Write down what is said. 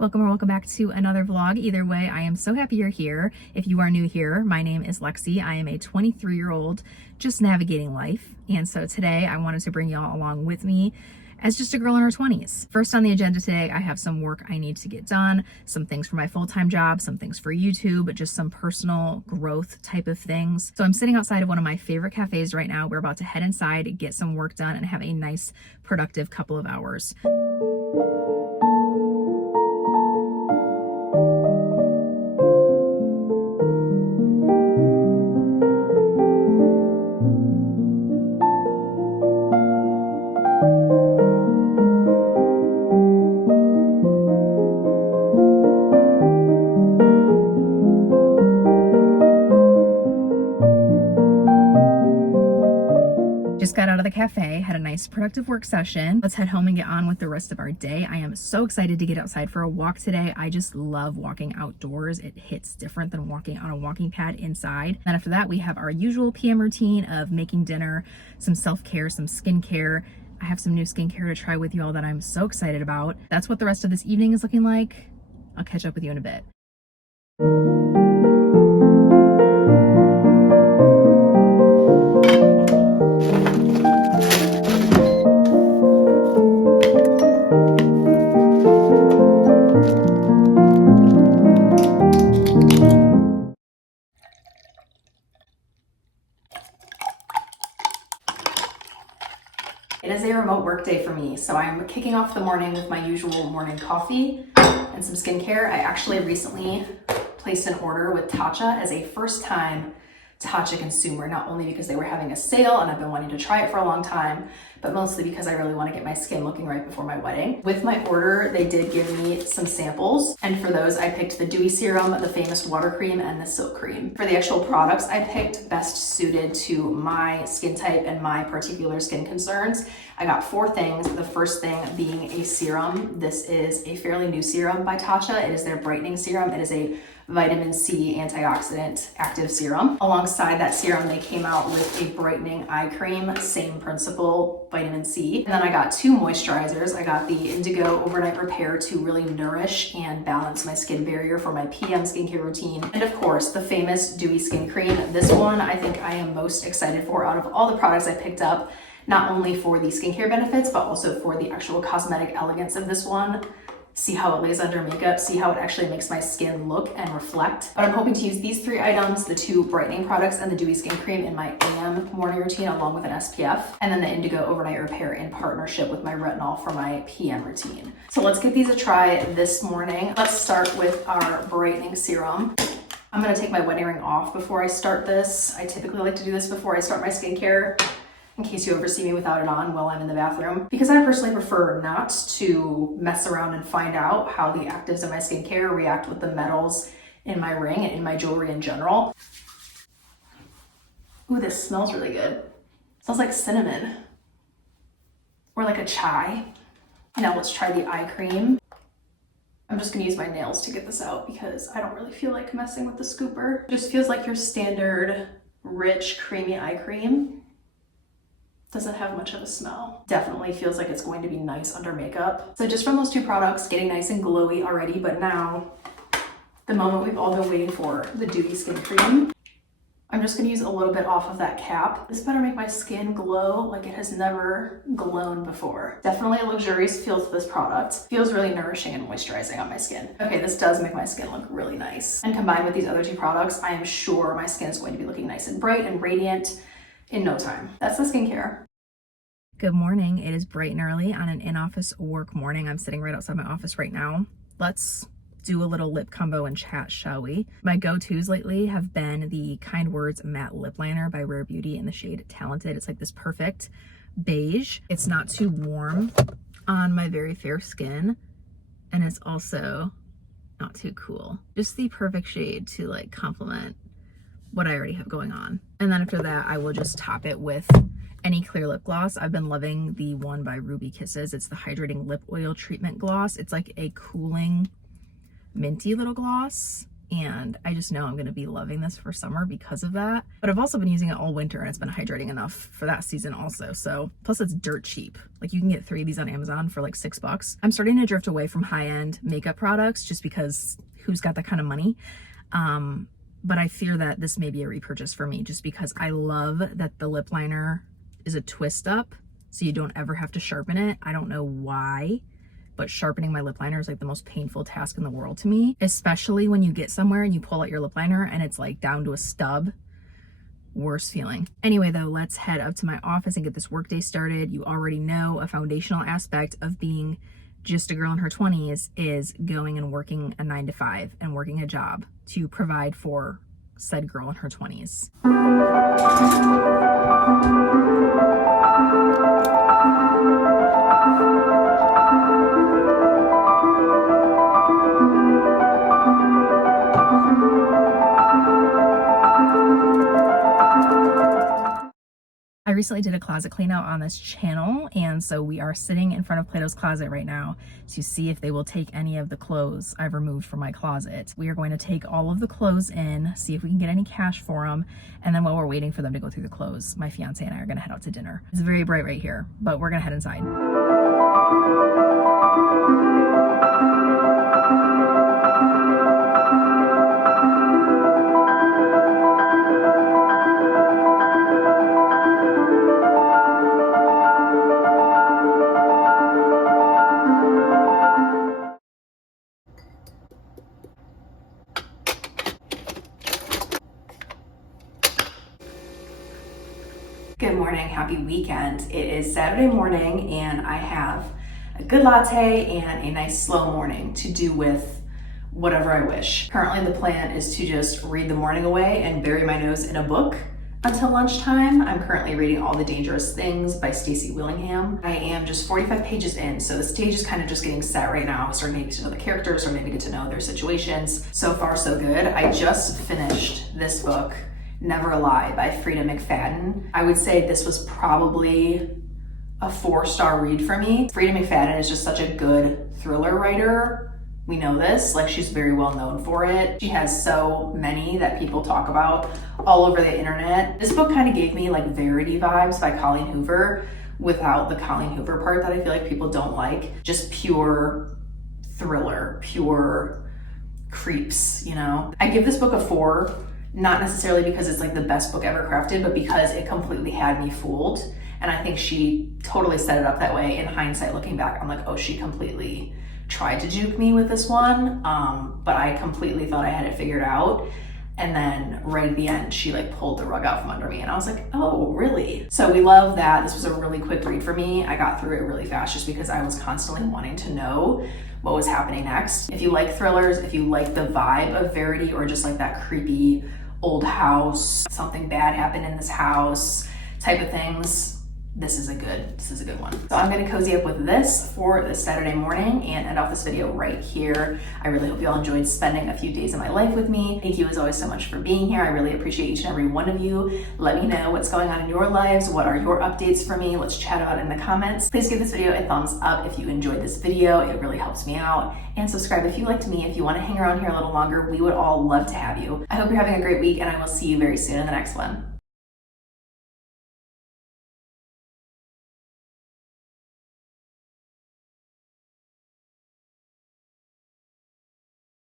Welcome or welcome back to another vlog. Either way, I am so happy you're here. If you are new here, my name is Lexi. I am a 23-year-old just navigating life. And so today I wanted to bring y'all along with me as just a girl in her 20s. First on the agenda today, I have some work I need to get done, some things for my full-time job, some things for YouTube, just some personal growth type of things. So I'm sitting outside of one of my favorite cafes right now. We're about to head inside, get some work done, and have a nice, productive couple of hours. Just got out of the cafe, had a nice productive work session. Let's head home and get on with the rest of our day. I am so excited to get outside for a walk today. I just love walking outdoors. It hits different than walking on a walking pad inside. And after that, we have our usual PM routine of making dinner, some self-care, some skincare. I have some new skincare to try with you all that I'm so excited about. That's what the rest of this evening is looking like. I'll catch up with you in a bit. It is a remote work day for me, so I'm kicking off the morning with my usual morning coffee and some skincare. I actually recently placed an order with Tatcha as a first-time tatcha consumer, not only because they were having a sale and I've been wanting to try it for a long time, but mostly because I really want to get my skin looking right before my wedding. With my order, they did give me some samples, and for those I picked the dewy serum, the famous water cream, and the silk cream. For the actual products I picked best suited to my skin type and my particular skin concerns, I got 4 things. The first thing being a serum. This is a fairly new serum by Tatcha. It is their brightening serum. It is a vitamin C antioxidant active serum. Alongside that serum, they came out with a brightening eye cream, same principle, vitamin C. And then I got 2 moisturizers. I got the Indigo Overnight Repair to really nourish and balance my skin barrier for my PM skincare routine. And of course, the famous Dewy Skin Cream. This one I think I am most excited for out of all the products I picked up, not only for the skincare benefits, but also for the actual cosmetic elegance of this one. See how it lays under makeup, see how it actually makes my skin look and reflect. But I'm hoping to use these 3 items, the 2 brightening products and the Dewy Skin Cream in my AM morning routine along with an SPF, and then the Indigo Overnight Repair in partnership with my retinol for my PM routine. So let's give these a try this morning. Let's start with our brightening serum. I'm gonna take my wedding ring off before I start this. I typically like to do this before I start my skincare, in case you ever see me without it on while I'm in the bathroom, because I personally prefer not to mess around and find out how the actives in my skincare react with the metals in my ring and in my jewelry in general. Ooh, this smells really good. It smells like cinnamon or like a chai. Now let's try the eye cream. I'm just gonna use my nails to get this out because I don't really feel like messing with the scooper. It just feels like your standard rich, creamy eye cream. Doesn't have much of a smell. Definitely feels like it's going to be nice under makeup. So just from those 2 products, getting nice and glowy already, but now the moment we've all been waiting for, the Dewy Skin Cream. I'm just gonna use a little bit off of that cap. This better make my skin glow like it has never glowed before. Definitely a luxurious feel to this product. Feels really nourishing and moisturizing on my skin. Okay, this does make my skin look really nice. And combined with these other 2 products, I am sure my skin is going to be looking nice and bright and radiant in no time. That's the skincare. Good morning. It is bright and early on an in-office work morning. I'm sitting right outside my office right now. Let's do a little lip combo and chat, shall we? My go-tos lately have been the Kind Words Matte Lip Liner by Rare Beauty in the shade Talented. It's like this perfect beige. It's not too warm on my very fair skin, and it's also not too cool. Just the perfect shade to like complement what I already have going on. And then after that, I will just top it with any clear lip gloss. I've been loving the one by Ruby Kisses. It's the Hydrating Lip Oil Treatment Gloss. It's like a cooling, minty little gloss. and I just know I'm gonna be loving this for summer because of that. But I've also been using it all winter and it's been hydrating enough for that season also. So plus it's dirt cheap. Like you can get 3 of these on Amazon for like $6. I'm starting to drift away from high-end makeup products just because who's got that kind of money? But I fear that this may be a repurchase for me just because I love that the lip liner is a twist up so you don't ever have to sharpen it. I don't know why, but sharpening my lip liner is like the most painful task in the world to me, especially when you get somewhere and you pull out your lip liner and it's like down to a stub. Worst feeling. Anyway though, let's head up to my office and get this workday started. You already know a foundational aspect of being just a girl in her 20s is going and working a 9 to 5 and working a job to provide for said girl in her 20s. I recently did a closet clean out on this channel, and so we are sitting in front of Plato's closet right now to see if they will take any of the clothes I've removed from my closet. We are going to take all of the clothes in, see if we can get any cash for them, and then while we're waiting for them to go through the clothes, my fiance and I are gonna head out to dinner. It's very bright right here, but we're gonna head inside. Good morning, happy weekend. It is Saturday morning and I have a good latte and a nice slow morning to do with whatever I wish. Currently the plan is to just read the morning away and bury my nose in a book until lunchtime. I'm currently reading All the Dangerous Things by Stacy Willingham. I am just 45 pages in, so the stage is kind of just getting set right now. I'm starting to get to know the characters or maybe get to know their situations. So far so good. I just finished this book, Never a Lie by Freida McFadden. I would say this was probably a 4-star read for me. Freida McFadden is just such a good thriller writer. We know this, like she's very well known for it. She has so many that people talk about all over the internet. This book kind of gave me like Verity vibes by Colleen Hoover without the Colleen Hoover part that I feel like people don't like. Just pure thriller, pure creeps, you know? I give this book a 4. Not necessarily because it's like the best book ever crafted, but because it completely had me fooled. And I think she totally set it up that way. In hindsight, looking back, I'm like, oh, she completely tried to juke me with this one. But I completely thought I had it figured out. And then right at the end, she like pulled the rug out from under me. And I was like, oh, really? So we love that. This was a really quick read for me. I got through it really fast just because I was constantly wanting to know what was happening next. If you like thrillers, if you like the vibe of Verity or just like that creepy old house, something bad happened in this house type of things, this is a good one. So I'm gonna cozy up with this for this Saturday morning and end off this video right here. I really hope you all enjoyed spending a few days of my life with me. Thank you as always so much for being here. I really appreciate each and every one of you. Let me know what's going on in your lives. What are your updates for me? Let's chat about it in the comments. Please give this video a thumbs up if you enjoyed this video. It really helps me out. And subscribe if you liked me. If you want to hang around here a little longer, we would all love to have you. I hope you're having a great week and I will see you very soon in the next one.